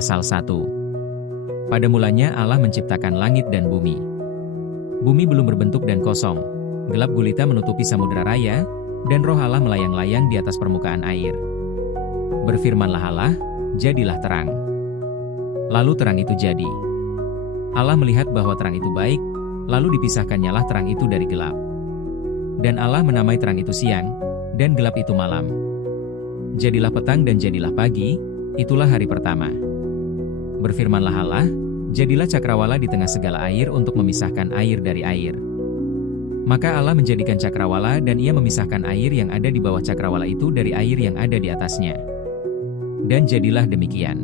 Pasal 1. Pada mulanya Allah menciptakan langit dan bumi. Bumi belum berbentuk dan kosong. Gelap gulita menutupi samudera raya, dan roh Allah melayang-layang di atas permukaan air. Berfirmanlah Allah, jadilah terang. Lalu terang itu jadi. Allah melihat bahwa terang itu baik, lalu dipisahkannyalah terang itu dari gelap. Dan Allah menamai terang itu siang, dan gelap itu malam. Jadilah petang dan jadilah pagi, itulah hari pertama. Berfirmanlah Allah, jadilah cakrawala di tengah segala air untuk memisahkan air dari air. Maka Allah menjadikan cakrawala dan ia memisahkan air yang ada di bawah cakrawala itu dari air yang ada di atasnya. Dan jadilah demikian.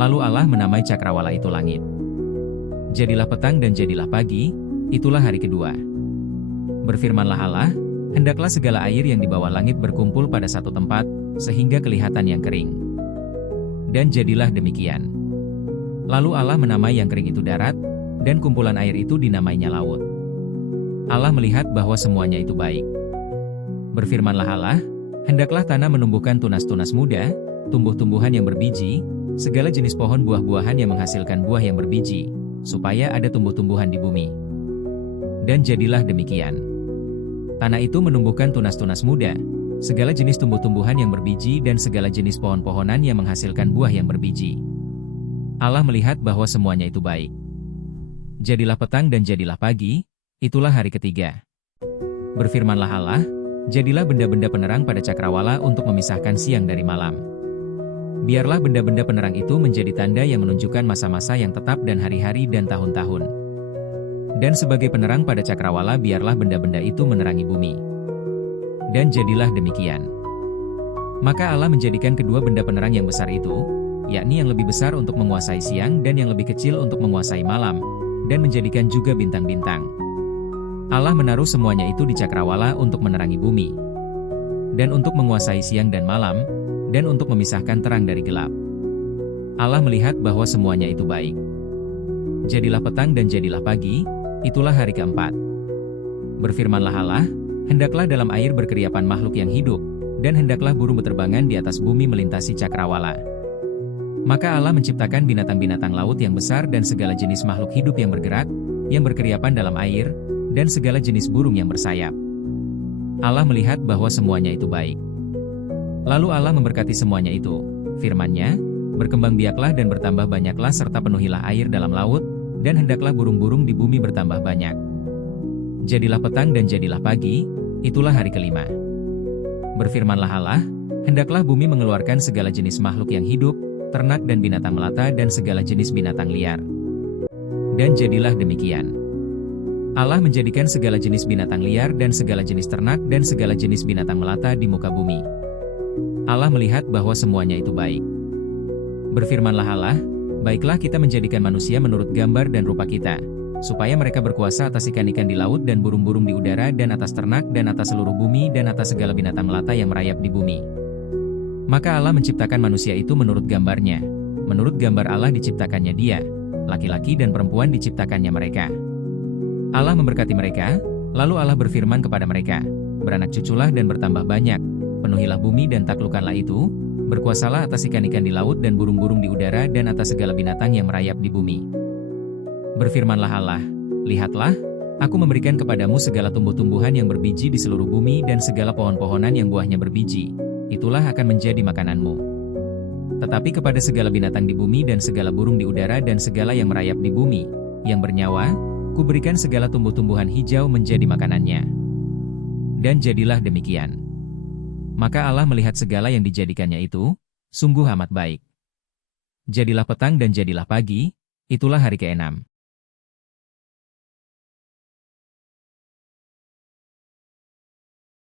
Lalu Allah menamai cakrawala itu langit. Jadilah petang dan jadilah pagi, itulah hari kedua. Berfirmanlah Allah, hendaklah segala air yang di bawah langit berkumpul pada satu tempat, sehingga kelihatan yang kering. Dan jadilah demikian. Lalu Allah menamai yang kering itu darat, dan kumpulan air itu dinamainya laut. Allah melihat bahwa semuanya itu baik. Berfirmanlah Allah, hendaklah tanah menumbuhkan tunas-tunas muda, tumbuh-tumbuhan yang berbiji, segala jenis pohon buah-buahan yang menghasilkan buah yang berbiji, supaya ada tumbuh-tumbuhan di bumi. Dan jadilah demikian. Tanah itu menumbuhkan tunas-tunas muda, segala jenis tumbuh-tumbuhan yang berbiji dan segala jenis pohon-pohonan yang menghasilkan buah yang berbiji. Allah melihat bahwa semuanya itu baik. Jadilah petang dan jadilah pagi, itulah hari ketiga. Berfirmanlah Allah, jadilah benda-benda penerang pada cakrawala untuk memisahkan siang dari malam. Biarlah benda-benda penerang itu menjadi tanda yang menunjukkan masa-masa yang tetap dan hari-hari dan tahun-tahun. Dan sebagai penerang pada cakrawala biarlah benda-benda itu menerangi bumi. Dan jadilah demikian. Maka Allah menjadikan kedua benda penerang yang besar itu, yakni yang lebih besar untuk menguasai siang dan yang lebih kecil untuk menguasai malam, dan menjadikan juga bintang-bintang. Allah menaruh semuanya itu di cakrawala untuk menerangi bumi, dan untuk menguasai siang dan malam, dan untuk memisahkan terang dari gelap. Allah melihat bahwa semuanya itu baik. Jadilah petang dan jadilah pagi, itulah hari keempat. Berfirmanlah Allah, hendaklah dalam air berkeriapan makhluk yang hidup, dan hendaklah burung beterbangan di atas bumi melintasi cakrawala. Maka Allah menciptakan binatang-binatang laut yang besar dan segala jenis makhluk hidup yang bergerak, yang berkeriapan dalam air, dan segala jenis burung yang bersayap. Allah melihat bahwa semuanya itu baik. Lalu Allah memberkati semuanya itu, firman-Nya, berkembang biaklah dan bertambah banyaklah serta penuhilah air dalam laut, dan hendaklah burung-burung di bumi bertambah banyak. Jadilah petang dan jadilah pagi, itulah hari kelima. Berfirmanlah Allah, hendaklah bumi mengeluarkan segala jenis makhluk yang hidup, ternak dan binatang melata dan segala jenis binatang liar. Dan jadilah demikian. Allah menjadikan segala jenis binatang liar dan segala jenis ternak dan segala jenis binatang melata di muka bumi. Allah melihat bahwa semuanya itu baik. Berfirmanlah Allah, baiklah kita menjadikan manusia menurut gambar dan rupa kita, supaya mereka berkuasa atas ikan-ikan di laut dan burung-burung di udara dan atas ternak dan atas seluruh bumi dan atas segala binatang melata yang merayap di bumi. Maka Allah menciptakan manusia itu menurut gambarnya. Menurut gambar Allah diciptakannya dia, laki-laki dan perempuan diciptakannya mereka. Allah memberkati mereka, lalu Allah berfirman kepada mereka, beranak cuculah dan bertambah banyak, penuhilah bumi dan taklukkanlah itu, berkuasalah atas ikan-ikan di laut dan burung-burung di udara dan atas segala binatang yang merayap di bumi. Berfirmanlah Allah, lihatlah, aku memberikan kepadamu segala tumbuh-tumbuhan yang berbiji di seluruh bumi dan segala pohon-pohonan yang buahnya berbiji. Itulah akan menjadi makananmu. Tetapi kepada segala binatang di bumi dan segala burung di udara dan segala yang merayap di bumi, yang bernyawa, kuberikan segala tumbuh-tumbuhan hijau menjadi makanannya. Dan jadilah demikian. Maka Allah melihat segala yang dijadikannya itu, sungguh amat baik. Jadilah petang dan jadilah pagi, itulah hari keenam.